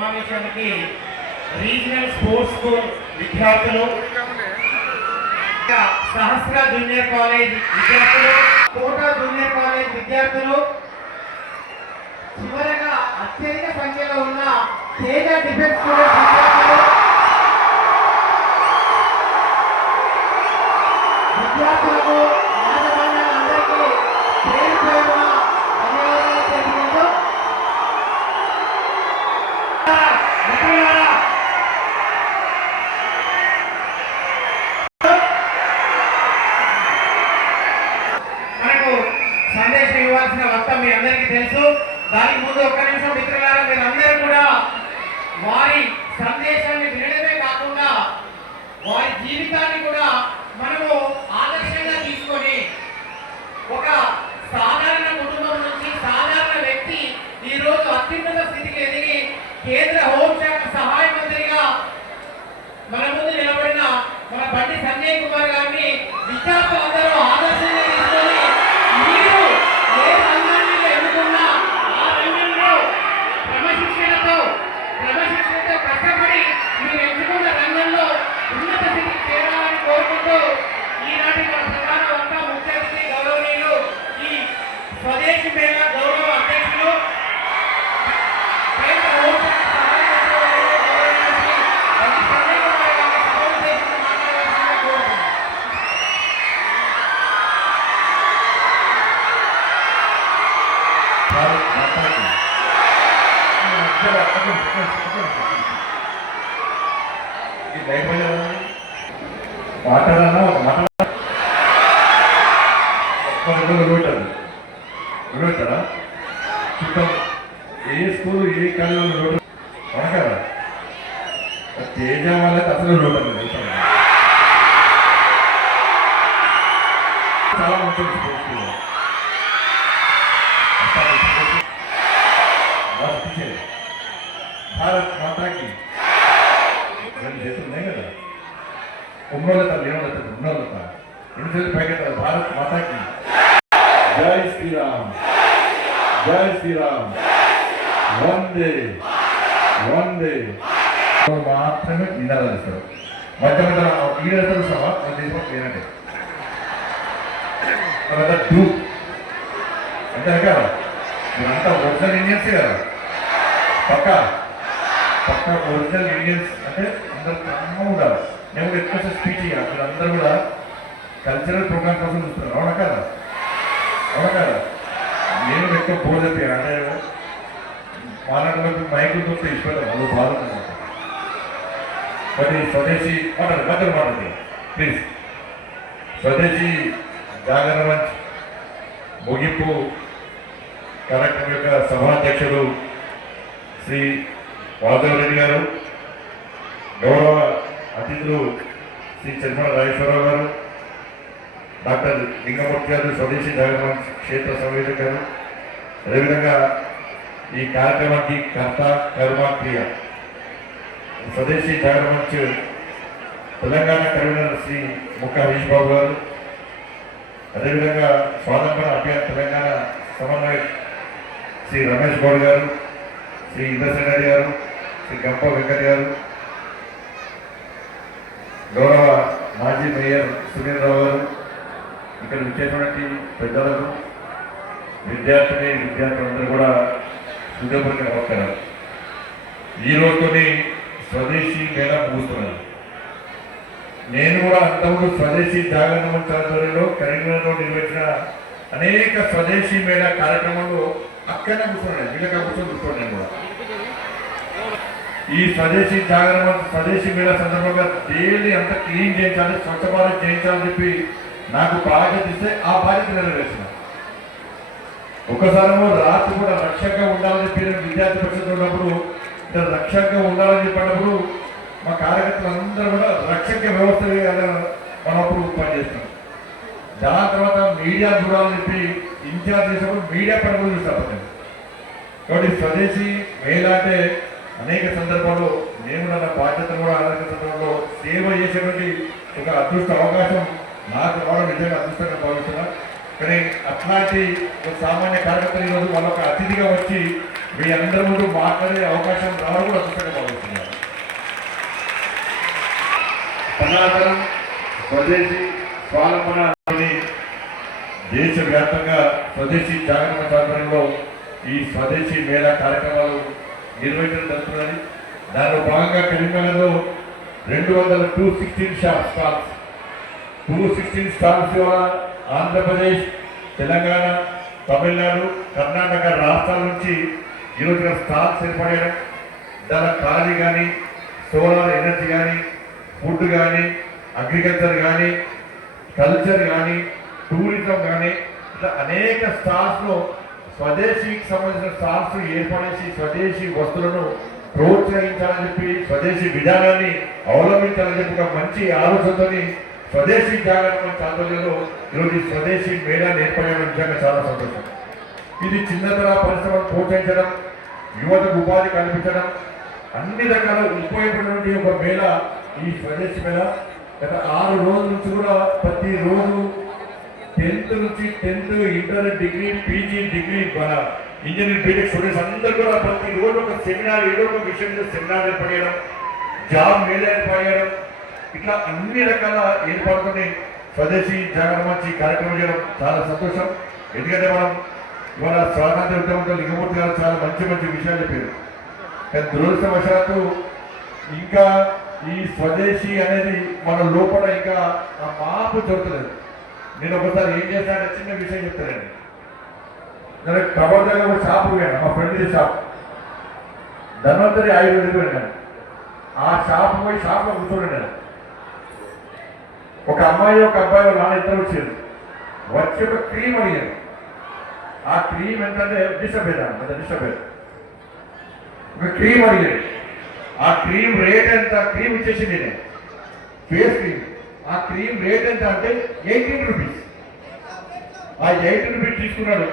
సమావేశానికి regional sports school విద్యార్థులు సహస్ర junior college విద్యార్థులు కోట జూనియర్ కాలేజ్ విద్యార్థులు చివరగా అత్యధిక సంఖ్యలో ఉన్న తేజ డిఫెన్స్ స్టూడెంట్స్ విద్యార్థులు విద్యార్థులకు యాజమాన్యాలందరికీ పేరు పేరున ధన్యవాదాలు తెలుపుకుంటూ మిత్రులారా, మనకు సందేశం ఇవ్వాల్సిన వక్త మీ అందరికీ తెలుసు దానికి ముందు ఒక్క నిమిషం మిత్రులారా మీరందరూ కూడా వారి సందేశాన్ని వినడమే కాకుండా వారి జీవితాన్ని కూడా మనము ఆదర్శంగా తీసుకొని ఒక సాధారణ కుటుంబం నుంచి సాధారణ వ్యక్తి ఈ రోజు అత్యున్నత స్థితికి ఎదిగి కేంద్ర హోంశాఖ సహాయ మంత్రిగా మన ముందు నిలబడిన మన బండి సంజయ్ కుమార్ గారిని విద్యార్థులందరూ ఆదర్శంగా తీసుకొని మీరు ఏ రంగాన్ని ఎన్నుకున్నా ఆ రంగంలో క్రమశిక్షణతో క్రమశిక్షణతో కష్టపడి మీరు ఎంచుకున్న రంగంలో ఉన్నత స్థితికి చేరాలని కోరుకుంటూ ఈనాటి మన ప్రధాన వక్త ముఖ్య అతిథి గౌరవనీయులు ఈ స్వదేశీ మేళ గౌరవ అధ్యక్షులు కేంద్ర హోంశాఖ సహాయ మంత్రి వర్యులు గౌరవనీయులు శ్రీ బండి సంజయ్ కుమార్ గారిని సభ ఉద్దేశించి మాట్లాడవలసిందిగా కోరుతున్నాను. భారత్ మాతాకి ఈ నైపుణ్యం మాట్లాడాలా ఒక మాట ఒక్క రెండు నిలబెట్టారు నిలబెట్టారా చుట్టం ఏ స్కూల్ ఏ కాలేజీలో వనకరా తేజ వాళ్ళకి అసలు రోడ్డు మధ్య ఈ ఈడతో చూసావా మన దేశం లేనంటే తర్వాత టూ అంతే కదా మీరంతా ఒరిజినల్ ఇండియన్స్ కదా. పక్క? పక్క ఒరిజినల్ ఇండియన్స్. అంటే అందరూ క్రమంగా ఉండాలి. నేను కూడా ఎక్కువ స్పీచ్ ఇవ్వాలి మీరందరూ కూడా కల్చరల్ ప్రోగ్రామ్ కోసం చూస్తున్నారు. అవునా కదా? అవునా కదా? నేను ఎక్కువ బోర్ చెప్పాను అంటే మాట్లాడడానికి మైకులు చూస్తే ఇష్టపడతాను అది బాధ మరి స్వదేశీ మాట్లాడు మధ్యలో మాట్లాడి ప్లీజ్ స్వదేశీ జాగరణ మంచ్ ముగింపు కార్యక్రమం యొక్క సభాధ్యక్షుడు శ్రీ వాదవరెడ్డి గారు గౌరవ అతిథులు శ్రీ చంద్రమల రాజేశ్వరరావు గారు డాక్టర్ లింగమూర్తి గారు స్వదేశీ జాగరణ క్షేత్ర సంవేదక గారు అదేవిధంగా ఈ కార్యక్రమానికి కర్త కర్మ క్రియ. స్వదేశీ జాగరణ మంచ్ తెలంగాణ కన్వీనర్ శ్రీ ముక్క హరీష్ బాబు గారు. అదేవిధంగా స్వాతంత్ర అభ్యర్థి తెలంగాణ సమన్వయ శ్రీ రమేష్ గౌడ్ గారు శ్రీ ఇంద్రసేనారి గారు శ్రీ గంప వెంకట్ గారు. గౌరవ మాజీ మేయర్ సునీల్ రావు గారు. ఇక్కడ వచ్చేటువంటి పెద్దలకు విద్యార్థిని విద్యార్థులందరూ కూడా హృదయపూర్వక నమస్కారం ఈ రోజుతోని స్వదేశీ మేళ ముగుస్తున్నది నేను కూడా అంతకుముందు స్వదేశీ జాగరణ ఆధ్వర్యంలో కరీంనగర్లో నిర్వహించిన అనేక స్వదేశీ మేళ కార్యక్రమంలో అక్కడనే కూర్చున్నాను. వీళ్ళకి కూర్చొని కూర్చోండి నేను కూడా. ఈ స్వదేశీ జాగరణ స్వదేశీ మేళ సందర్భంగా డైలీ అంత క్లీన్ చేయించాలి స్వచ్ఛ భారత్ చేయించాలని చెప్పి నాకు బాధ్యత ఇస్తే ఆ బాధ్యత నెరవేర్చిన ఒకసారి రాత్రి కూడా రక్షగా ఉండాలని చెప్పి విద్యార్థి పరిషత్ ఉన్నప్పుడు ఇక్కడ రక్షంగా ఉండాలని చెప్పినప్పుడు మా కార్యకర్తలందరూ కూడా రక్షక వ్యవస్థ మనం అప్పుడు పనిచేస్తాం దాని తర్వాత మీడియా చూడాలని చెప్పి ఇన్ఛార్జ్ చేసినప్పుడు మీడియా పని కూడా చూస్తాం కాబట్టి స్వదేశీ మహిళ అంటే అనేక సందర్భాల్లో నేను కూడా నా బాధ్యతను కూడా అనేక సందర్భంలో సేవ చేసేటువంటి ఒక అదృష్ట అవకాశం నాకు రావడం నిజంగా అదృష్టంగా భావిస్తున్నా. కానీ అట్లాంటి ఒక సామాన్య కార్యకర్త ఈరోజు వాళ్ళ ఒక అతిథిగా వచ్చి మీ అందరి ముందు మాట్లాడే అవకాశం రావడం కూడా అదృష్టంగా సనాతనం స్వదేశీ స్వాలంబన దేశవ్యాప్తంగా స్వదేశీ జాగరణ ఆధ్వర్యంలో ఈ స్వదేశీ మేళా కార్యక్రమాలు నిర్వహించడం జరుగుతున్నది. దానిలో భాగంగా కరీంనగర్లో రెండు వందల two sixteen shop stalls two sixteen stalls ద్వారా ఆంధ్రప్రదేశ్ తెలంగాణ తమిళనాడు కర్ణాటక రాష్ట్రాల నుంచి ఈరోజు స్టాక్స్ ఏర్పడేయడం దాని ఖాళీ కానీ సోలార్ ఎనర్జీ కానీ ఫుడ్ కానీ అగ్రికల్చర్ కానీ కల్చర్ కానీ టూరిజం కానీ ఇట్లా అనేక స్టాల్స్లో స్వదేశీకి సంబంధించిన స్టాల్స్ ఏర్పడేసి స్వదేశీ వస్తువులను ప్రోత్సహించాలని చెప్పి స్వదేశీ విధానాన్ని అవలంబించాలని చెప్పి ఒక మంచి ఆలోచనతోని స్వదేశీ జాగరణ చాతుర్యంలో ఈరోజు ఈ స్వదేశీ మేళాన్ని ఏర్పడే నిజంగా చాలా సంతోషం. ఇది చిన్నతర పరిశ్రమను ప్రోత్సహించడం యువతకు ఉపాధి కల్పించడం. అన్ని రకాల ఉపయోగపడినటువంటి ఒక మేళ ఈ స్వదేశీ మేళ. గత ఆరు రోజుల నుంచి కూడా ప్రతి రోజు టెన్త్ నుంచి tenth inter degree PG degree మన ఇంజనీరింగ్ బీటెక్ స్టూడెంట్స్ అందరూ కూడా ప్రతి రోజు ఒక సెమినార్ ఏదో ఒక విషయం మీద సెమినార్ ఏర్పడేయడం జాబ్ మేళ ఏర్పడేయడం ఇట్లా అన్ని రకాల ఏర్పాటుతోని స్వదేశీ జాగరణ కార్యక్రమం చేయడం చాలా సంతోషం. ఎందుకంటే మనం మన స్వాతంత్ర ఉద్యమంతో లింగమూర్తి గారు చాలా మంచి మంచి విషయాలు చెప్పారు. కానీ దురదృష్టవశాత్తు ఇంకా ఈ స్వదేశీ అనేది మన లోపల ఇంకా ఆ మార్పు జరుగుతలేదు నేను ఒకసారి ఏం చేశానంటే చిన్న విషయం చెప్తానండి. నేను కబర్ దగ్గర ఒక షాప్ పోయాను మా ఫ్రెండ్ షాప్ ధన్వంతరి ఆయుర్వేదిక్ వెళ్ళాను ఆ షాప్ పోయి షాప్లో కూర్చోండి ఒక అమ్మాయి ఒక అబ్బాయి వాళ్ళ నాన్న ఇద్దరు వచ్చారు. వచ్చి ఒక క్రీమ్ అడిగాను ఆ క్రీమ్ ఏంటంటే డిస్టర్బ్ అయ్యాను అంటే డిస్టర్బ్ ఒక క్రీమ్ అడిగాడు. ఆ క్రీమ్ రేట్ ఎంత? క్రీమ్ ఇచ్చేసి నేను ఫేస్ క్రీమ్. ఆ క్రీమ్ రేట్ ఎంత అంటే ఎయిటీన్ రూపీస్. ఆ ఎయిటీన్ రూపీస్ తీసుకున్నాడు.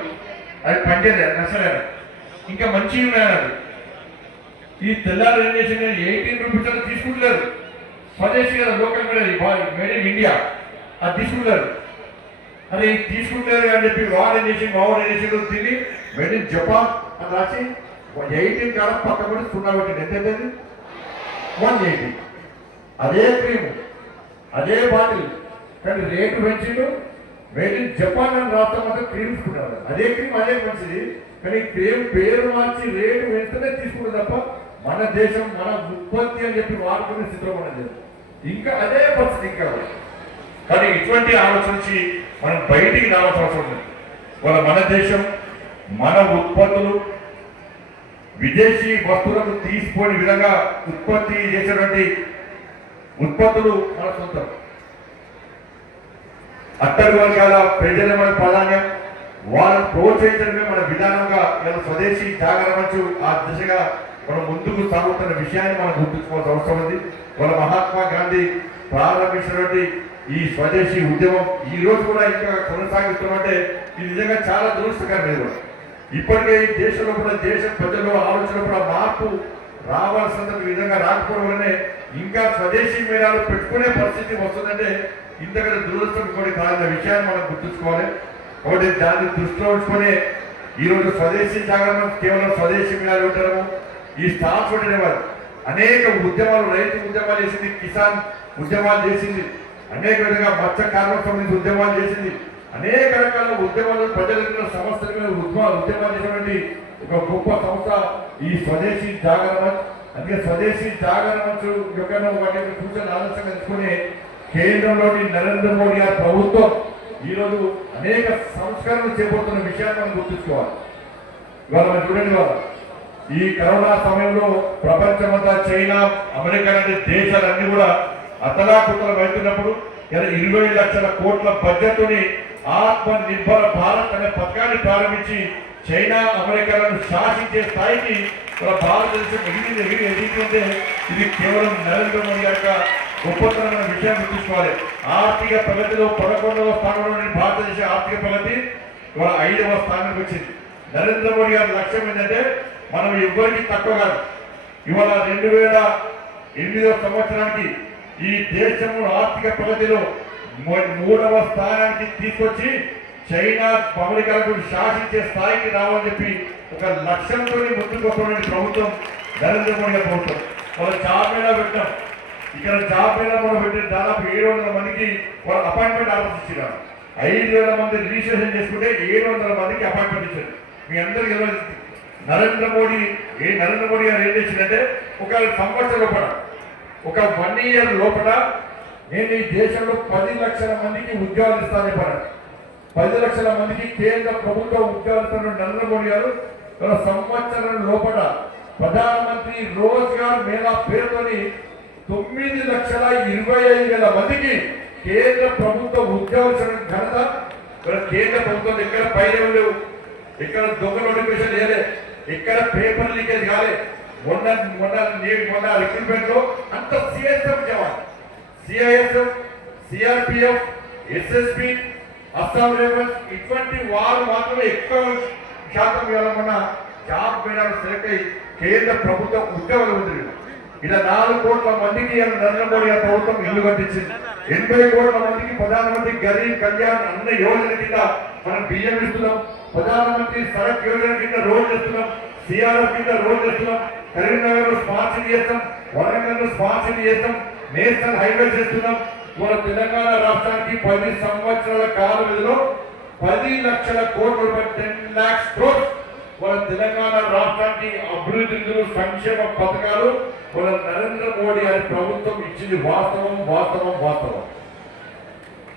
అది పంచేది నచ్చలేదు ఇంకా మంచిగా ఉన్నాయి అది ఈ తెల్లారు ఏం చేసింది ఎయిటీన్ రూపీస్ అని తీసుకుంటలేదు. స్వదేశీ కదా local made made in India. అది తీసుకుంటారు అని ఇది తీసుకుంటారు అని చెప్పి వాడు ఏం చేసి మావాడు చేసి తిని మేడ్ ఇన్ జపాన్ అని రాసి ఎయిటీన్ కాలం పక్క కూడా సున్నా పెట్టింది ఎంత అవుతుంది వన్ ఎయిటీ అదే క్రీమ్ అదే బాటిల్ కానీ రేటు పెంచిండు మేడ్ ఇన్ జపాన్ అని రాష్ట్రం మాత్రం క్రీమ్ తీసుకుంటారు. అదే క్రీమ్ అదే మంచిది. కానీ క్రీమ్ పేరు మార్చి రేటు వెంటనే తీసుకుంటారు తప్ప మన దేశం మన ఉత్పత్తి అని చెప్పి వాడుకునే చిత్రం అనేది ఇంకా అదే పరిస్థితి ఇంకా. కానీ ఇటువంటి ఆలోచన మనం బయటికి రావాల్సిన అవసరం ఉంది వాళ్ళ మన దేశం మన ఉత్పత్తులు విదేశీ వస్తువులను తీసుకొని విధంగా ఉత్పత్తి చేసేటువంటి ఉత్పత్తులు మన సొంతం. అట్టడుగు వర్గాల ప్రజల మన ప్రాధాన్యం వాళ్ళని ప్రోత్సహించడమే మన విధానంగా ఇలా స్వదేశీ జాగరవచ్చు ఆ దిశగా మనం ముందుకు సాగుతున్న విషయాన్ని మనం గుర్తుంచుకోవాల్సిన అవసరం ఉంది. వాళ్ళ మహాత్మా గాంధీ ప్రారంభించినటువంటి ఈ స్వదేశీ ఉద్యమం ఈ రోజు కూడా ఇంకా కొనసాగిస్తున్నామంటే ఇది నిజంగా చాలా దురదృష్టకరం ఇది ఇప్పటికే ఈ దేశంలో కూడా దేశ ప్రజల్లో ఆలోచన కూడా మార్పు రావాల్సినంత విధంగా రాకపోవడం వల్లనే ఇంకా స్వదేశీ మేళాలు పెట్టుకునే పరిస్థితి వస్తుందంటే ఇంతకంటే దురదృష్టం కొన్ని కాదన్న విషయాన్ని మనం గుర్తుంచుకోవాలి. కాబట్టి దాన్ని దృష్టిలో ఉంచుకొని ఈరోజు స్వదేశీ జాగరణ కేవలం స్వదేశీ మేళాలు పెట్టడము ఈ స్టాల్స్ పెట్టినవారు అనేక ఉద్యమాలు రైతు ఉద్యమాలు చేసింది కిసాన్ ఉద్యమాలు చేసింది అనేక విధంగా మత్స్య కార్మిక సంబంధించి ఉద్యమాలు చేసింది. అనేక రకాల ఉద్యమాలు ప్రజల సమస్యల మీద ఉద్యమాలు చేసినటువంటి ఒక గొప్ప సంస్థ ఈ స్వదేశీ జాగరణ అందుకే స్వదేశీ జాగరణ యొక్క వాటి యొక్క సూచనలు ఆలోచన తెలుసుకుని కేంద్రంలోని నరేంద్ర మోడీ గారి ప్రభుత్వం ఈరోజు అనేక సంస్కరణలు చేపడుతున్న విషయాన్ని మనం గుర్తుంచుకోవాలి. ఇవాళ మనం చూడండి వాళ్ళు ఈ కరోనా సమయంలో ప్రపంచమంతా చైనా అమెరికా లాంటి దేశాలన్నీ కూడా అతలాకుతల వెళ్తున్నప్పుడు ఇలా ఇరవై లక్షల కోట్ల బడ్జెట్ని ఆత్మ నిర్భర భారత్ అనే పథకాన్ని ప్రారంభించి చైనా అమెరికాలను శాసించే స్థాయికి మన భారతదేశం ఎగిరి ఎగిరి ఎదిగిందంటే ఇది కేవలం నరేంద్ర మోడీ యొక్క గొప్పతనమైన విషయం గుర్తుంచుకోవాలి. ఆర్థిక ప్రగతిలో పదకొండవ స్థానంలో భారతదేశ ఆర్థిక ప్రగతి ఇవాళ ఐదవ స్థానానికి వచ్చింది. నరేంద్ర మోడీ గారి లక్ష్యం ఏంటంటే మనం ఎవరికి తక్కువ కాదు. ఇవాళ రెండు వేల ఎనిమిదవ సంవత్సరానికి ఈ దేశంలో ఆర్థిక ప్రగతిలో మూడవ స్థానానికి తీసుకొచ్చి చైనా అమెరికాకు శాసించే స్థాయికి రావని చెప్పి ఒక లక్ష్యంతో ముందుకు వస్తున్నటువంటి ప్రభుత్వం నరేంద్ర మోడీ ప్రభుత్వం. వాళ్ళ జాబ్ మీద పెట్టాం ఇక్కడ జాబ్ మీద మనం పెట్టి దాదాపు ఏడు వందల మందికి వాళ్ళ అపాయింట్మెంట్ ఆర్డర్స్ ఇచ్చినారు. ఐదు వేల మంది రిజిస్ట్రేషన్ చేసుకుంటే ఏడు వందల మందికి అపాయింట్మెంట్ ఇచ్చారు. మీ అందరికీ నరేంద్ర మోడీ ఏ నరేంద్ర మోడీ గారు ఏం చేసిందంటే ఒక సంవత్సరం లోపల ఒక వన్ ఇయర్ లోపల నేను ఈ దేశంలో పది లక్షల మందికి ఉద్యోగాలు ఇస్తాను చెప్పాను పది లక్షల మందికి కేంద్ర ప్రభుత్వ ఉద్యోగాలు ఇస్తున్న నరేంద్ర మోడీ గారు గత సంవత్సరం లోపల ప్రధానమంత్రి రోజ్గార్ మేళా పేరుతోని తొమ్మిది లక్షల ఇరవై ఐదు వేల మందికి కేంద్ర ప్రభుత్వ ఉద్యోగాలు ఇస్తున్న ఘనత. ఇక్కడ కేంద్ర ప్రభుత్వం ఎక్కడ పైన లేవు. ఇక్కడ దొంగ నోటిఫికేషన్ లేదే ఇక్కడ పేపర్ లీకేజ్ కాలేదు మొన్న మొన్న నేను మొన్న రిక్రూట్మెంట్లో అంత CSF jawan. CISF CRPF SSP Assam రేబర్స్ ఇటువంటి వారు మాత్రమే ఎక్కువ శాతం ఇవాళ మన జాబ్ మేడాలు సెలెక్ట్ అయ్యి కేంద్ర ప్రభుత్వం ఉద్యోగాలు పొందిరు ఇలా నాలుగు కోట్ల మందికి నరేంద్ర మోడీ గారి ప్రభుత్వం ఇల్లు కట్టించింది. ఎనభై కోట్ల మందికి ప్రధానమంత్రి గరీబ్ కళ్యాణ్ అన్న యోజన కింద మనం బియ్యం ఇస్తున్నాం. ప్రధానమంత్రి సడక్ యోజన కింద రోడ్లు ఇస్తున్నాం. సిఆర్ఎఫ్ కింద రోడ్ చేస్తున్నాం కరీంనగర్లో స్పాన్సర్ చేస్తాం. వరంగల్లో స్పాన్సర్ చేస్తాం. నేషనల్ హైవే చేస్తున్నాం. మన తెలంగాణ రాష్ట్రానికి పది సంవత్సరాల కాల వ్యవధిలో పది లక్షల కోట్ల రూపాయలు టెన్ లాక్స్ క్రోర్స్ మన తెలంగాణ రాష్ట్రానికి అభివృద్ధి సంక్షేమ పథకాలు మన నరేంద్ర మోడీ గారి ప్రభుత్వం ఇచ్చింది వాస్తవం వాస్తవం వాస్తవం.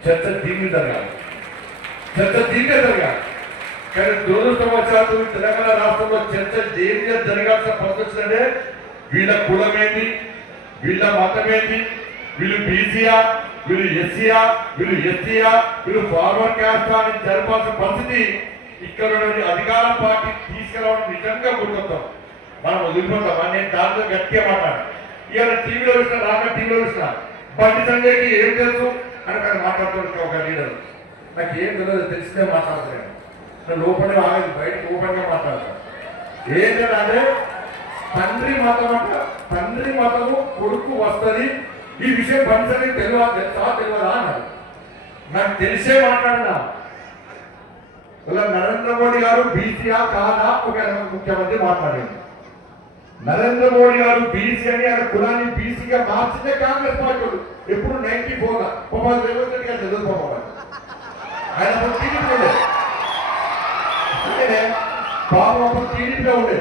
చర్చ దీని జరగాలి చర్చ దీని జరగాలి కానీ దురదృష్టవశాత్తు తెలంగాణ రాష్ట్రంలో చర్చ దేని మీద జరగాల్సిన పరిస్థితి అంటే వీళ్ళ కులమేంటి? వీళ్ళ మతమేంటి? వీళ్ళు బీసీయా? వీళ్ళు ఎస్సీయా? వీళ్ళు ఎస్సీయా వీళ్ళు ఫార్వర్డ్ క్యాస్ట్ అని జరపాల్సిన పరిస్థితి ఇక్కడ అధికార పార్టీ తీసుకురావడం నిజంగా గుర్తొస్తాం. మనం వదిలిపోతాం. అని నేను దాంట్లో గట్టిగా మాట్లాడాను. ఇవాళ టీవీలో చూసిన రాక టీవీలో చూసిన బండి సంజయ్కి ఏం తెలుసు? అని కానీ మాట్లాడుతున్న ఒక లీడర్. నాకు ఏం తెలియదు తెలిస్తే మాట్లాడతాను నేను లోపలే ఆగదు బయటకు ఓపెన్గా మాట్లాడతాను. ఏంటంటే తండ్రి మతం అంట తండ్రి మతము కొడుకు వస్తుంది. ఈ విషయం బండి తెలియదా తెలుసా తెలియదా అన్నాడు. నాకు తెలిసే మాట్లాడినా ఇలా నరేంద్ర మోడీ గారు బీసీయా కాదా? ఒక ముఖ్యమంత్రి మాట్లాడింది నరేంద్ర మోడీ గారు బీసీ అని ఆయన కులాన్ని బీసీగా మార్చిందే కాంగ్రెస్ పార్టీ ఎప్పుడు నైన్టీ ఫోర్ పోవాలి రేవంత్ రెడ్డి గారు చదువుకోవాలి. ఆయన టీడీపీ అందుకనే పాపం అప్పుడు టీడీపీలో ఉండే.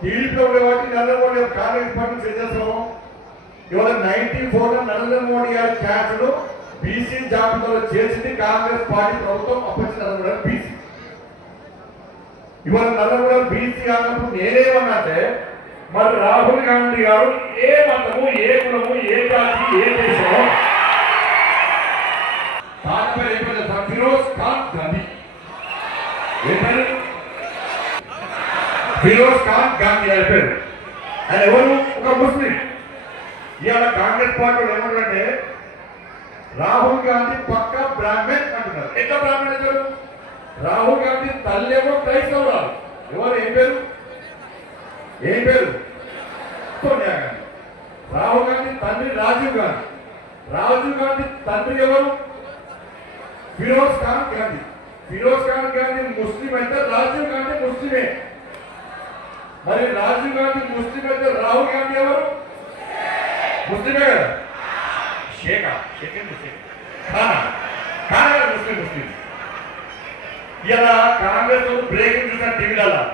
టీడీపీలో ఉండే వాటిని నరేంద్ర మోడీ గారు కాంగ్రెస్ పార్టీ చేసేస్తాము ఇవాళ నైన్టీ ఫోర్లో నరేంద్ర మోడీ గారి క్యాస్ట్ను బీసీ జాబితాలో చేసింది కాంగ్రెస్ పార్టీ ప్రభుత్వం అప్పచ్చిన నరేంద్ర బీసీ ఇవాళ నరేంద్ర బీసీ అన్నప్పుడు నేనేమన్నంటే మరి రాహుల్ గాంధీ గారు ఏ మతము ఏ కులము ఏ జాతి ఏ దేశము? తాజ్మహల్ అయిపోయింది సార్. ఫిరోజ్ ఖాన్ గాంధీ ఏ పేరు ఫిరోజ్ ఖాన్ గాంధీ గారి పేరు. ఆయన ఎవరు? ఒక ముస్లిం. ఇవాళ కాంగ్రెస్ పార్టీ ఏమంటారంటే రాహుల్ గాంధీ పక్క బ్రాహ్మణ్ అంటున్నారు. ఎట్లా బ్రాహ్మణ్ అంటారు రాహుల్ గాంధీ తల్లేమో క్రైస్తవురాలు. ఎవరు? ఏం పేరు? ఏం పేరు? సోనియా గాంధీ. రాహుల్ గాంధీ తండ్రి రాజీవ్ గాంధీ. రాజీవ్ గాంధీ తండ్రి ఎవరు? ఫిరోజ్ ఖాన్ గాంధీ. ఫిరోజ్ ఖాన్ గాంధీ ముస్లిం అంటే రాజీవ్ గాంధీ ముస్లిమే. మరి రాజీవ్ గాంధీ ముస్లిం అయితే రాహుల్ గాంధీ ఎవరు? ముస్లిమే కదా. షేకా షేక్ అంటే షేక్. ఖానా ముస్లిం ముస్లిం. ఇలా కాంగ్రెస్ బ్రేకింగ్ చూసిన టీవీలలో.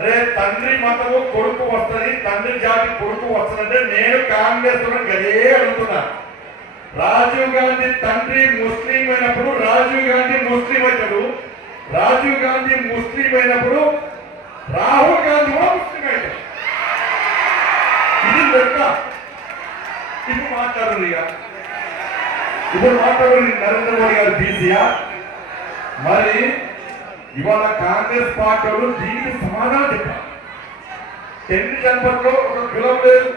అరే తండ్రి మతము కొడుకు వస్తుంది తండ్రి జాతి కొడుకు వస్తుందంటే నేను కాంగ్రెస్ గదే రాజీవ్ గాంధీ తండ్రి ముస్లిం అయినప్పుడు రాజీవ్ గాంధీ ముస్లిం అవుతాడు. రాజీవ్ గాంధీ ముస్లిం అయినప్పుడు రాహుల్ గాంధీ కూడా ముస్లిం అవుతాడు. ఇది లెక్క. ఇప్పుడు మాట్లాడరు ఇక. ఇప్పుడు మాట్లాడరు నరేంద్ర మోడీ గారు బీసీయా? మరి ఇవాళ కాంగ్రెస్ పార్టీ వాళ్ళు దీనికి సమాధానం చెప్పారు టెన్త్ జనవరిలో ఒక కులం లేదు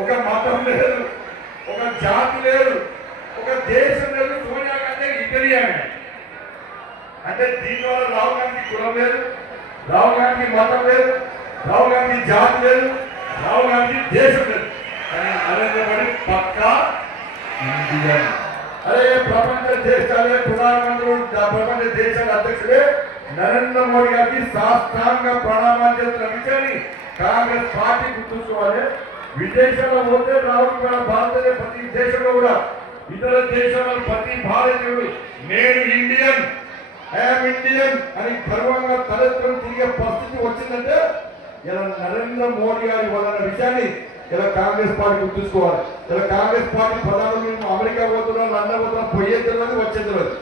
ఒక మతం లేదు ఒక జాతి లేదు ఒక దేశం లేదు సోనియా గాంధీ ఇటలీ ఆమె అంటే దీనివల్ల రాహుల్ గాంధీ కులం లేదు రాహుల్ గాంధీ మతం లేదు రాహుల్ గాంధీ జాతి లేదు రాహుల్ గాంధీ దేశం లేదు. కానీ నరేంద్ర మోడీ పక్కా ఇండియా. అరే ప్రపంచ దేశాలే ప్రధానమంత్రులు ప్రపంచ దేశాల అధ్యక్షుడే నరేంద్ర మోడీ గారికి సాష్టాంగ ప్రణామాలు చేస్తున్న విషయాన్ని కాంగ్రెస్ పార్టీ గుర్తుంచుకోవాలి. విదేశాల్లో పోతే రావడం కూడా భారతదేశ ప్రతి దేశంలో కూడా. ఇతర దేశాల ప్రతి భారతీయుడు నేను ఇండియన్ ఐఎమ్ ఇండియన్ అని గర్వంగా తలెత్తుకొని తిరిగే పరిస్థితి వచ్చిందంటే ఇలా నరేంద్ర మోడీ గారి వలన విషయాన్ని ఇలా కాంగ్రెస్ పార్టీ గుర్తుంచుకోవాలి. ఇలా కాంగ్రెస్ పార్టీ ప్రధాని మేము అమెరికా పోతున్నాం లండన్ పోతున్నాం పోయేది తెలియదు వచ్చేది తెలియదు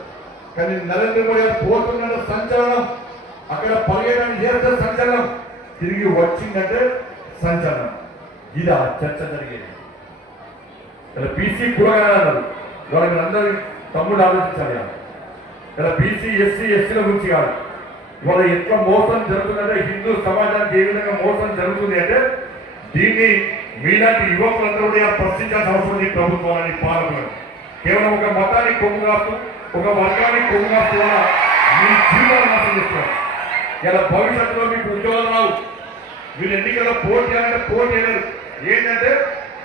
కానీ నరేంద్ర మోడీ గారు పోతున్న సంచలనం అక్కడ పర్యటన చేస్తే సంచలనం తిరిగి వచ్చిందంటే సంచలనం. ఇది ఆ చర్చ జరిగేది. ఇలా బీసీ కులగానే అన్నారు ఇవాళ మీరందరూ తమ్ముడు ఆలోచించాలి ఇలా బీసీ ఎస్సీ ఎస్సీల గురించి కాదు. ఇవాళ ఎట్లా మోసం జరుగుతుందంటే హిందూ సమాజానికి ఏ విధంగా మోసం జరుగుతుంది అంటే దీన్ని మీలాంటి యువకులందరూ కూడా ప్రశ్నించాల్సిన అవసరం ఉంది ప్రభుత్వాన్ని పాలకులను కేవలం ఒక మతానికి కొమ్ము కాస్తూ ఒక వర్గానికి కొమ్ము కాస్తూ వల్ల మీ జీవితాలు నాశనం చేస్తారు ఇలా భవిష్యత్తులో మీకు ఉద్యోగాలు రావు. మీరు ఎన్నికల్లో పోటీ చేయాలంటే పోటీ చేయలేరు ఏంటంటే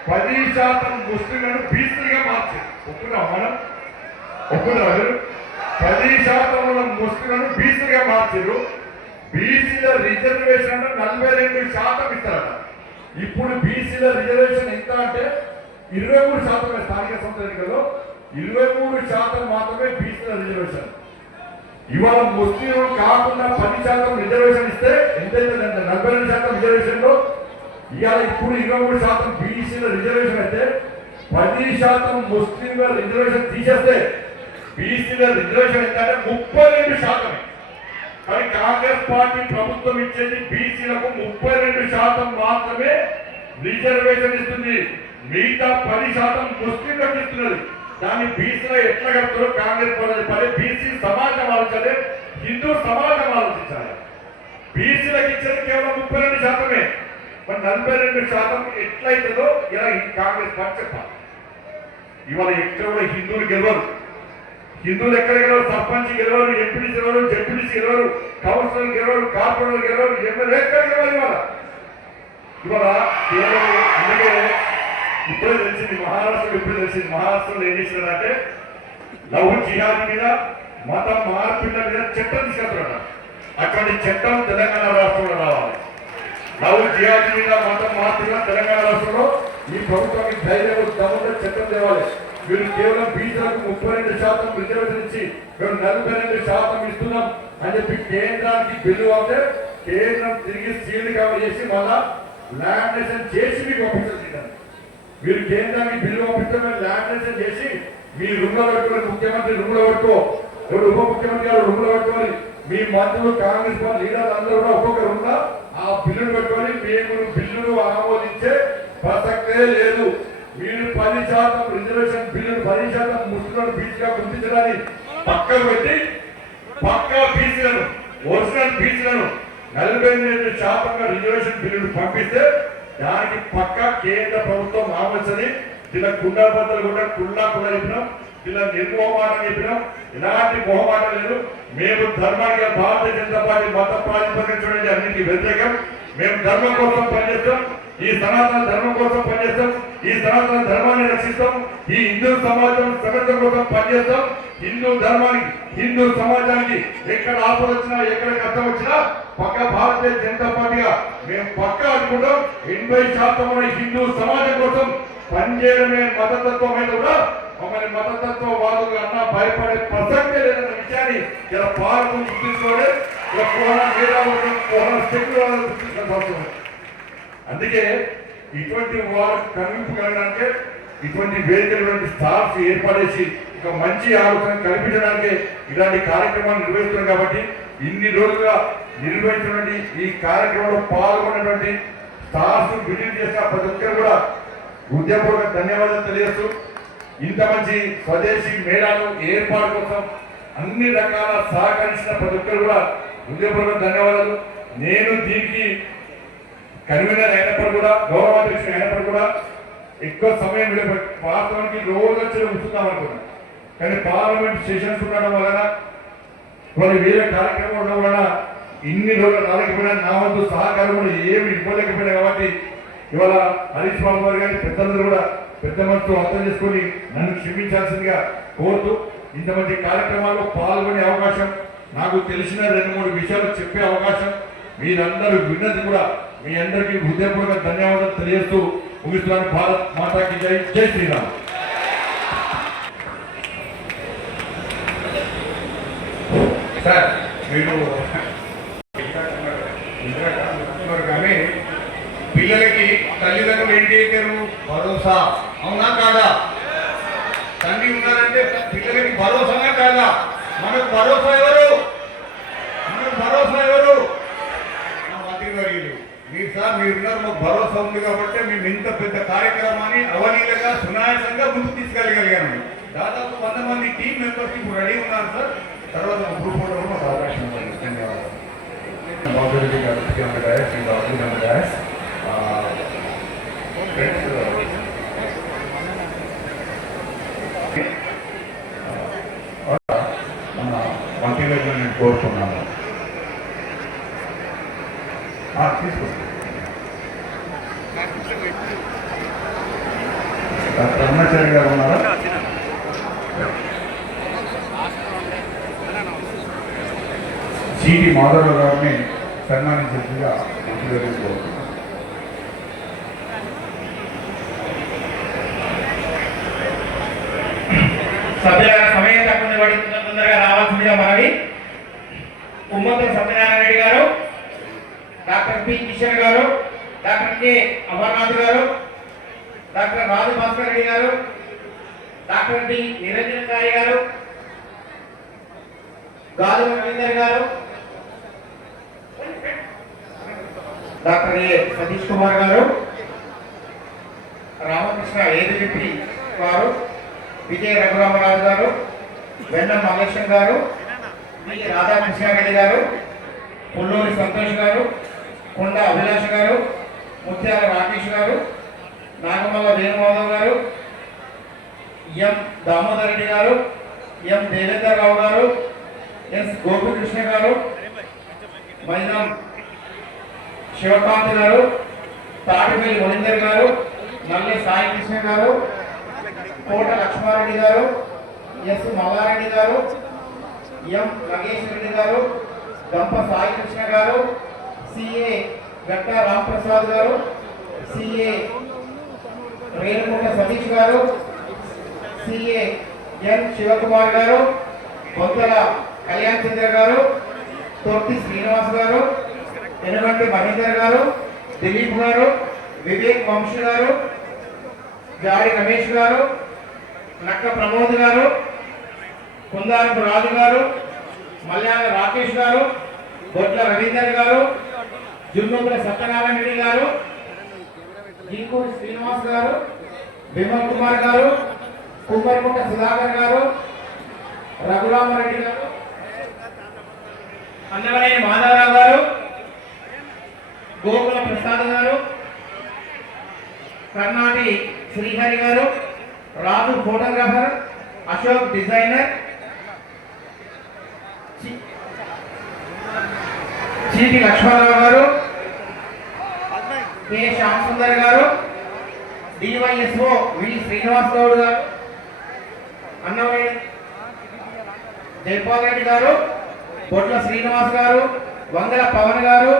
పది శాతం ముస్లింలను బీసీలుగా మార్చారు. ఒప్పుకున్నాం మనం ఒప్పుకున్నారా పది శాతం ముస్లింలను బీసీలుగా మార్చారు. బీసీల రిజర్వేషన్ అంటే నలభై రెండు శాతం ఇస్తారట. ఇప్పుడు బీసీల రిజర్వేషన్ ఎంత అంటే ఇరవై మూడు శాతమే స్థానిక సంస్థ ఎన్నికల్లో. ఇరవై మూడు శాతం మాత్రమే బీసీల రిజర్వేషన్. ఇవాళ ముస్లింలు కాకుండా పది శాతం రిజర్వేషన్ ఇస్తే ఎంత నలభై రెండు శాతం రిజర్వేషన్లో ఇవాళ ఇప్పుడు ఇరవై మూడు శాతం బీసీల రిజర్వేషన్ అయితే పది శాతం ముస్లింల రిజర్వేషన్ తీసేస్తే బీసీల రిజర్వేషన్ ఎంత అంటే ముప్పై రెండు శాతమే. కానీ కాంగ్రెస్ పార్టీ ప్రభుత్వం ఇచ్చేది బీసీలకు ముప్పై రెండు శాతం మాత్రమే రిజర్వేషన్ ఇస్తుంది. మిగతా పది శాతం ముస్లింలకు ఇస్తున్నది. దాన్ని బీసీలో ఎట్లా కడతారో కాంగ్రెస్ పార్టీ పని బీసీ సమాజం ఆలోచించాలి. హిందూ సమాజం ఆలోచించాలి. బీసీలకు ఇచ్చేది కేవలం ముప్పై రెండు శాతమే. మరి నలభై రెండు శాతం ఎట్లయితుందో ఇలా ఈ కాంగ్రెస్ పార్టీ చెప్పాలి. ఇవాళ ఎక్కడ కూడా హిందువులు గెలవరు. హిందువులు ఎక్కడ గెలవరు? సర్పంచ్ గెలవరు ఎంపీడీ గెలవరు జడ్పీడీసీ గెలవరు కౌన్సిలర్ గెలవరు కార్పొరేటర్ గెలవరు ఎమ్మెల్యే ఎక్కడ గెలవాలి ఇవాళ? ఇవాళ కేవలం అందుకే ఇప్పుడే తెలిసింది మహారాష్ట్రలో ఇప్పుడే తెలిసింది మహారాష్ట్రలో ఏం చేసినారంటే లవ్ జిహాద్ మీద మతం మార్పిళ్ళ మీద చట్టం తీసుకొస్తారట అటువంటి చట్టం తెలంగాణ రాష్ట్రంలో రావాలి. లవ్ జిహాద్ మీద మతం మాత్రమే తెలంగాణ రాష్ట్రంలో ఈ ప్రభుత్వానికి ధైర్యం దమ్ముతో చట్టం తేవాలి. మీరు కేవలం బీజాలకు ముప్పై రెండు శాతం రిజర్వేషన్ ఇచ్చి మేము నలభై రెండు శాతం ఇస్తున్నాం అని చెప్పి కేంద్రానికి బిల్లు అంటే కేంద్రం తిరిగి సీల్ కవర్ చేసి మళ్ళా లామినేషన్ చేసి మీకు పంపించాలి మీరు కేంద్రానికి బిల్లు పంపిస్తే మేము లామినేషన్ చేసి మీ రూమ్ పెట్టుకోవాలి ముఖ్యమంత్రి రూమ్లో పెట్టుకో ఉప ముఖ్యమంత్రి గారు రూమ్ పెట్టుకోవాలి మీ మంత్రులు కాంగ్రెస్ పార్టీ లీడర్లు అందరూ కూడా ఒక్కొక్కరు ఉన్నా ఆ బిల్లును పెట్టుకొని మేము బిల్లును ఆమోదించే ప్రసక్తే లేదు. మీరు పది శాతం రిజర్వేషన్ బిల్లును పది శాతం ముస్లింలను బీచ్గా గుర్తించడాన్ని పక్కకు పెట్టి పక్కా బీచ్లను ఒరిజినల్ బీచ్లను నలభై ఎనిమిది శాతంగా రిజర్వేషన్ బిల్లును పంపిస్తే దానికి పక్క కేంద్ర ప్రభుత్వం ఆమోదించని ఇలా కుండాబద్దలు కూడా కుళ్ళా కూడా చెప్పినాం. ఇలా నిర్మోహమాటం చెప్పినాం? ఎలాంటి మొహమాటం లేదు. మేము ధర్మానికి భారతీయ జనతా పార్టీ మత ప్రాతిపదికన చూడండి అన్నింటికి వ్యతిరేకం. మేము ధర్మం కోసం పనిచేస్తాం. ఈ సనాతన ధర్మం కోసం పనిచేస్తాం. ఈ సనాతన ధర్మాన్ని రక్షిస్తాం. ఈ హిందూ సమాజం సమస్య కోసం పనిచేస్తాం. హిందూ ధర్మానికి హిందూ సమాజానికి ఎక్కడ ఆపద వచ్చినా ఎక్కడ కష్టం వచ్చినా పక్క భారతీయ జనతా పార్టీగా మేము పక్క అనుకుంటాం ఎనభై శాతం హిందూ సమాజం కోసం పనిచేయడమే మతతత్వం కూడా మమ్మల్ని మతతత్వ వాళ్ళు అన్నా భయపడే ప్రసక్తే లేదన్న విషయాన్ని ఇలా పాలకు గుర్తించుకోవాలి ఇలా కోన మేధావులు కోన శక్తులను గుర్తించాల్సిన అందుకే ఇటువంటి వారికి కనువింపు కలగడానికి ఇటువంటి వేదికలు స్టాఫ్ ఏర్పడేసి ఒక మంచి ఆలోచన కల్పించడానికి ఇలాంటి కార్యక్రమాలు నిర్వహిస్తున్నాం కాబట్టి ఇన్ని రోజులుగా నిర్వహించినటువంటి ఈ కార్యక్రమంలో పాల్గొన్నటువంటి స్టాఫ్ విజిట్ చేసిన ప్రతి ఒక్కరు కూడా హృదయపూర్వక ధన్యవాదాలు తెలియజేస్తూ ఇంత మంచి స్వదేశీ మేళాలు ఏర్పాటు కోసం అన్ని రకాల సహకరించిన ప్రతి ఒక్కరు కూడా హృదయపూర్వక ధన్యవాదాలు. నేను దీనికి కన్వీనర్ అయినప్పుడు కూడా గౌరవాధ్యక్షుడు అయినప్పుడు కూడా ఎక్కువ సమయం వాస్తవానికి రోజు వచ్చి ఉంచుతాం అనుకున్నాను కానీ పార్లమెంట్ సెషన్స్ ఉండడం వలన కొన్ని వేరే కార్యక్రమం ఉండడం వలన ఇన్ని రోజులు రాలేకపోయినా నా వంతు సహకారం కూడా ఏమి ఇవ్వలేకపోయినా కాబట్టి ఇవాళ హరీష్ బాబు గారు కానీ పెద్దలందరూ కూడా పెద్ద మనసుతో అర్థం చేసుకొని నన్ను క్షమించాల్సిందిగా కోరుతూ ఇంతమంది కార్యక్రమాల్లో పాల్గొనే అవకాశం నాకు తెలిసిన రెండు మూడు విషయాలు చెప్పే అవకాశం మీరందరూ విన్నది కూడా మీ అందరికీ హృదయపూర్వక ధన్యవాదాలు తెలియజేస్తూ ముగిస్తున్నాను. భారత్ మాతాకి జై జై శ్రీరామ్. సార్ మీరు అంటున్నారు కానీ పిల్లలకి తల్లిదండ్రులు ఏం చేశారు? భరోసా. అవునా కాదా? తండ్రి ఉన్నారంటే పిల్లలకి భరోసానా కాదా? మనకు భరోసా ఎవరు? మనకు భరోసా ఎవరు? మంత్రి వర్యులు మీరు సార్ మీరున్నారు మాకు భరోసా ఉంది కాబట్టి మేము ఇంత పెద్ద కార్యక్రమాన్ని అవలీలగా సునాయాసంగా ముందుకు తీసుకెళ్ళగలిగాను దాదాపు వంద మంది టీం మెంబర్స్ ఇప్పుడు రెడీ ఉన్నారు సార్. తర్వాత గ్రూప్ ఫోటో కూడా మాకు అవకాశం ఉంటుంది ధన్యవాదాలు. బాబు గారు. శ్రీరామ్ మన మంత్రి గారిని నేను కోరుకున్నాను ఆ, తీసుకోండి డాక్టర్ అరుణాచార్య గారు ఉన్నారా సిటి మాధవరావు గారిని సన్మానించినట్టుగా మంత్రి గారిని కోరుతున్నాను సభ్యుల సమయం తక్కువ పడి తొందరగా రావాల్సిందిగా మనవి. ఉమ్మతుల సత్యనారాయణ రెడ్డి గారు డాక్టర్ పి. కిషన్ గారు డాక్టర్ కె. అమర్నాథ్ గారు డాక్టర్ రాజు భాస్కర్ రెడ్డి గారు డాక్టర్ డి. నిరంజన్ కారి గారు గాజు రవీందర్ గారు డాక్టర్ ఏ. సతీష్ కుమార్ గారు రామకృష్ణ ఏదిరెడ్డి గారు విజయ రఘురామరాజు గారు వెన్న మల్లేశం గారు వి రాధాకృష్ణారెడ్డి గారు పుల్లూరి సంతోష్ గారు కొండ అభిలాష్ గారు ముత్యాల రాకేష్ గారు నాగమల్ల వేణుమాధవ్ గారు ఎం దామోదర్ రెడ్డి గారు ఎం దేవేందర్ రావు గారు ఎస్ గోపికృష్ణ గారు మైదాం శివకాంత్ గారు తాటిపల్లి మహేందర్ గారు నల్లి సాయి కృష్ణ గారు కోట లక్ష్మారెడ్డి గారు ఎస్ మల్లారెడ్డి గారు ఎం నగేష్ రెడ్డి గారు గంప సాయి కృష్ణ గారు సిఏ గట్ట రాంప్రసాద్ గారు సిఏ రేణుకుంట సతీష్ గారు సిఏ ఎన్ శివకుమార్ గారు బొంతల కళ్యాణ్ చంద్ర గారు తొట్టి శ్రీనివాస్ గారు ఎనుగంటి మహేందర్ గారు దిలీప్ గారు వివేక్ వంశీ గారు జాడి రమేష్ గారు నక్క ప్రమోద్ గారు కుందారపు రాజు గారు మల్యాల రాకేష్ గారు బొట్ల రవీందర్ గారు జున్నూపుల సత్యనారాయణ రెడ్డి గారు జింకూరి శ్రీనివాస్ గారు విమల్ కుమార్ గారు కుమ్మరికుంట సుధాకర్ గారు రఘురామరెడ్డి గారు అన్నవనేని మాధవరావు గారు Gokula Prasad garu Karnati Srihari garu Raju photographer Ashok designer CT Lakshmana Rao garu K. Shyam Sundar గారు డివైఎస్ఓ వి. శ్రీనివాస్ గౌడ్ గారు అన్నమయ్య జైపాల్ రెడ్డి గారు బొట్ల శ్రీనివాస్ గారు వంగల పవన్ గారు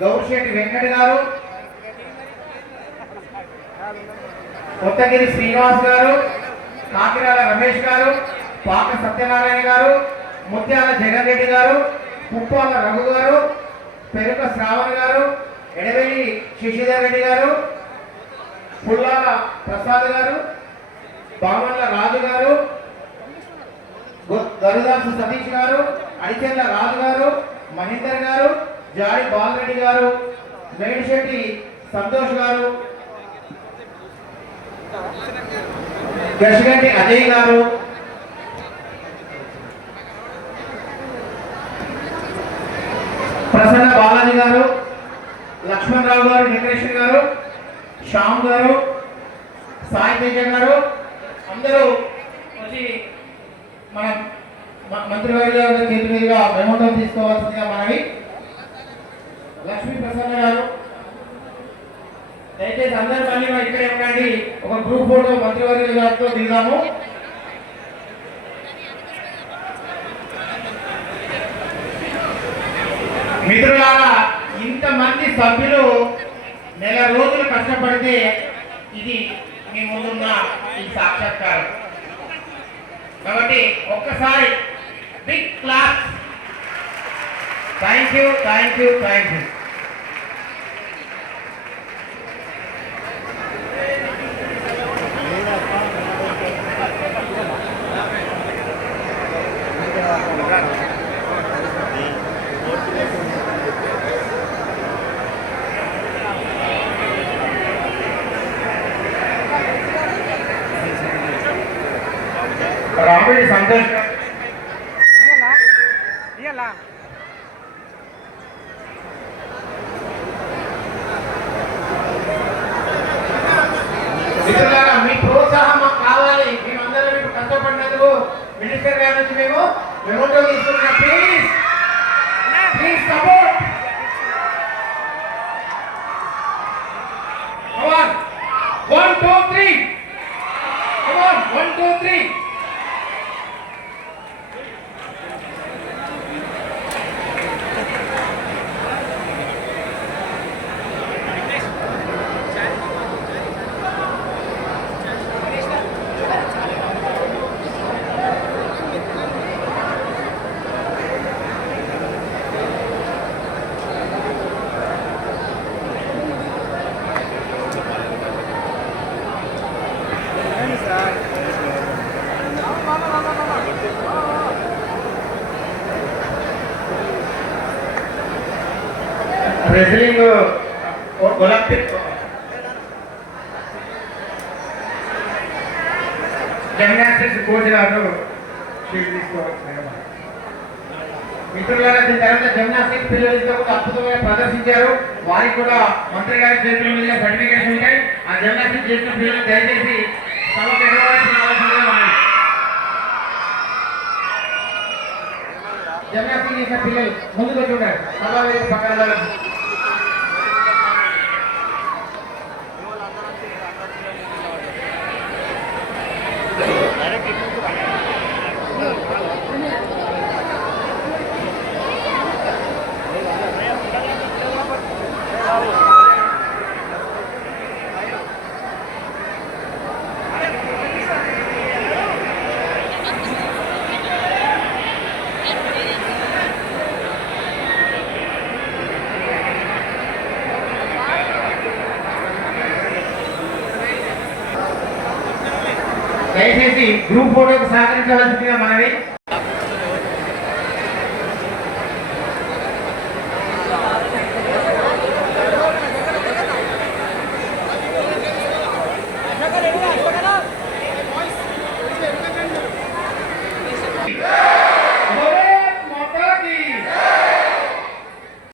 గౌరిశెట్టి వెంకట గారు కొత్తగిరి శ్రీనివాస్ గారు కాకినాడ రమేష్ గారు పాక సత్యనారాయణ గారు ముత్యాల జగన్ రెడ్డి గారు కుప్పాల రఘు గారు పెరుక శ్రావణ్ గారు ఎడవెల్లి శశిధర్ రెడ్డి గారు పుల్లాల ప్రసాద్ గారు బామన్ల రాజు గారు గరుదాసు సతీష్ గారు అడిచెల్ల రాజు గారు మహేందర్ గారు జాడి బాలరెడ్డి గారు మేడిశెట్టి సంతోష్ గారు గషగంటి అజయ్ గారు. ప్రసన్న బాలాజీ గారు లక్ష్మణరావు గారు వెంకటేశ్వర గారు శ్యామ్ గారు సాయి తేజ గారు అందరూ వచ్చి మన మంత్రి గారి చేతి మీదుగా మెమోటం తీసుకోవాల్సిందిగా మనవి. లక్ష్మీ ప్రసన్న గారు దయచేసి అందరూ మళ్ళీ ఇక్కడే ఉండండి. ఒక గ్రూప్ ఫోటో మంత్రివర్యుల గారితో దిగుదాము మిత్రులారా ఇంతమంది సభ్యులు నెల రోజులు కష్టపడితే ఇది మీ ముందున్న ఈ సాక్షాత్కారం. కాబట్టి ఒక్కసారి big class thank you thank you thank you రాముడి సంతోష్ మిత్రులారా మీ ప్రోత్సాహం మాకు కావాలి మేమందరం మీకు కష్టపడినందుకు మినిస్టర్ గారి నుంచి మేము మెమోటో తీసుకున్న please please support one two three one two three wrestling Olympic gymnastics coach garu sheet తీసుకోవాలి మిత్రులారా దీని తర్వాత జిమ్నాస్టిక్స్ పిల్లలు ఇంతకుముందు అద్భుతమైన ప్రదర్శించారు వారికి కూడా మంత్రి గారి చేతుల మీద సర్టిఫికేట్స్ ఉంటాయి ఆ జిమ్నాస్టిక్స్ చేసిన పిల్లలు దయచేసి సభకు ఎగరవలసిన అవసరం ఉంది జిమ్నాస్టిక్ చేసిన పిల్లలు ముందుకు చూడాలి సభా వేదిక పక్కన వెళ్ళాలి.